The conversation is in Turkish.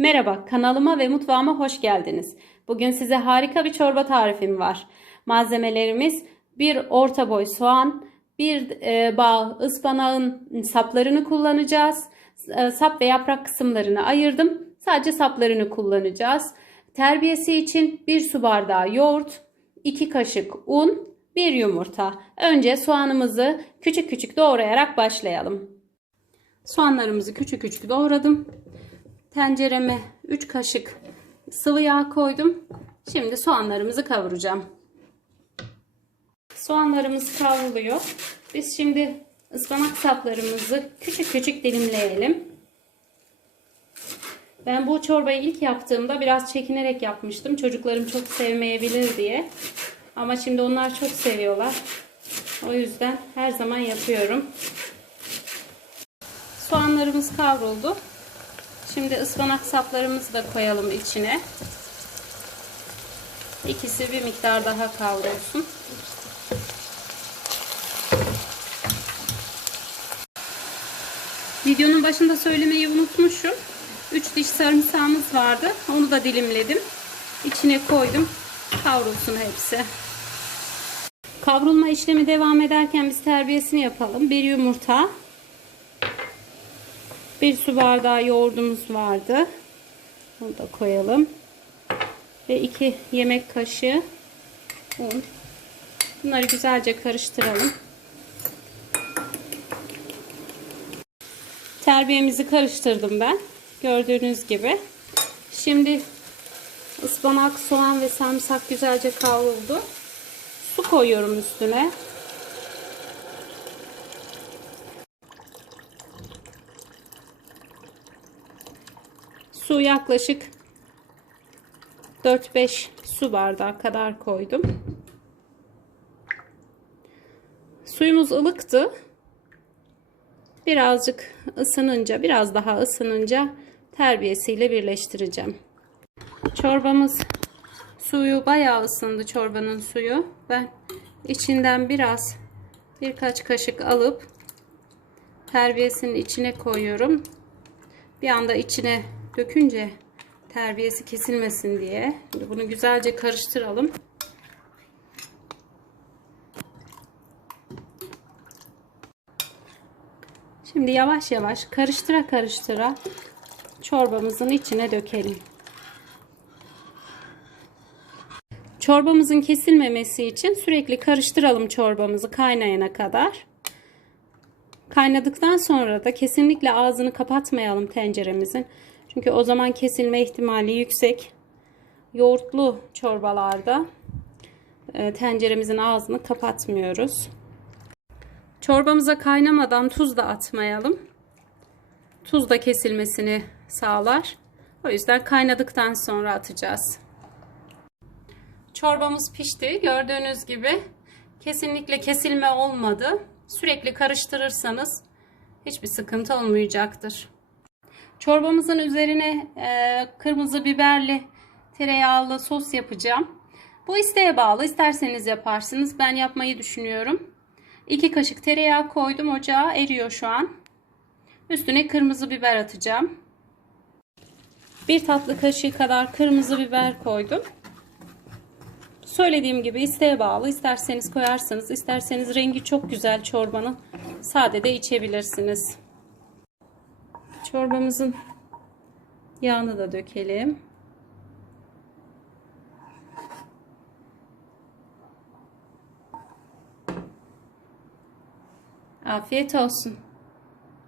Merhaba, kanalıma ve mutfağıma hoş geldiniz. Bugün size harika bir çorba tarifim var. Malzemelerimiz bir orta boy soğan, bir e, bağ ıspanağın saplarını kullanacağız. E, sap ve yaprak kısımlarını ayırdım. Sadece saplarını kullanacağız. Terbiyesi için bir su bardağı yoğurt, 2 kaşık un, bir yumurta. Önce soğanımızı küçük küçük doğrayarak başlayalım. Soğanlarımızı küçük küçük doğradım. Tencereme 3 kaşık sıvı yağ koydum. Şimdi soğanlarımızı kavuracağım. Soğanlarımız kavruluyor. Biz şimdi ıspanak saplarımızı küçük küçük dilimleyelim. Ben bu çorbayı ilk yaptığımda biraz çekinerek yapmıştım. Çocuklarım çok sevmeyebilir diye. Ama şimdi onlar çok seviyorlar. O yüzden her zaman yapıyorum. Soğanlarımız kavruldu. Şimdi ıspanak saplarımızı da koyalım içine. İkisi bir miktar daha kavrulsun. Videonun başında söylemeyi unutmuşum. 3 diş sarımsağımız vardı. Onu da dilimledim. İçine koydum. Kavrulsun hepsi. Kavrulma işlemi devam ederken biz terbiyesini yapalım. Bir yumurta. Bir su bardağı yoğurdumuz vardı. Bunu da koyalım. Ve 2 yemek kaşığı un. Bunları güzelce karıştıralım. Terbiyemizi karıştırdım ben. Gördüğünüz gibi. Şimdi ıspanak, soğan ve sarımsak güzelce kavruldu. Su koyuyorum üstüne. Su yaklaşık 4-5 su bardağı kadar koydum. Suyumuz ılıktı. Birazcık ısınınca, biraz daha ısınınca terbiyesiyle birleştireceğim. Çorbamız suyu bayağı ısındı çorbanın suyu. Ben içinden biraz birkaç kaşık alıp terbiyesinin içine koyuyorum. Bir anda içine dökünce terbiyesi kesilmesin diye. Şimdi bunu güzelce karıştıralım. Şimdi yavaş yavaş karıştıra karıştıra çorbamızın içine dökelim. Çorbamızın kesilmemesi için sürekli karıştıralım çorbamızı kaynayana kadar. Kaynadıktan sonra da kesinlikle ağzını kapatmayalım tenceremizin. Çünkü o zaman kesilme ihtimali yüksek. Yoğurtlu çorbalarda e, tenceremizin ağzını kapatmıyoruz. Çorbamıza kaynamadan tuz da atmayalım. Tuz da kesilmesini sağlar. O yüzden kaynadıktan sonra atacağız. Çorbamız pişti. Gördüğünüz gibi kesinlikle kesilme olmadı. Sürekli karıştırırsanız hiçbir sıkıntı olmayacaktır. Çorbamızın üzerine e, kırmızı biberli tereyağlı sos yapacağım. Bu isteğe bağlı. İsterseniz yaparsınız. Ben yapmayı düşünüyorum. 2 kaşık tereyağı koydum ocağa. Eriyor şu an. Üstüne kırmızı biber atacağım. 1 tatlı kaşığı kadar kırmızı biber koydum. Söylediğim gibi isteğe bağlı. İsterseniz koyarsanız, isterseniz rengi çok güzel çorbanın. Sade de içebilirsiniz. Çorbamızın yağını da dökelim. Afiyet olsun.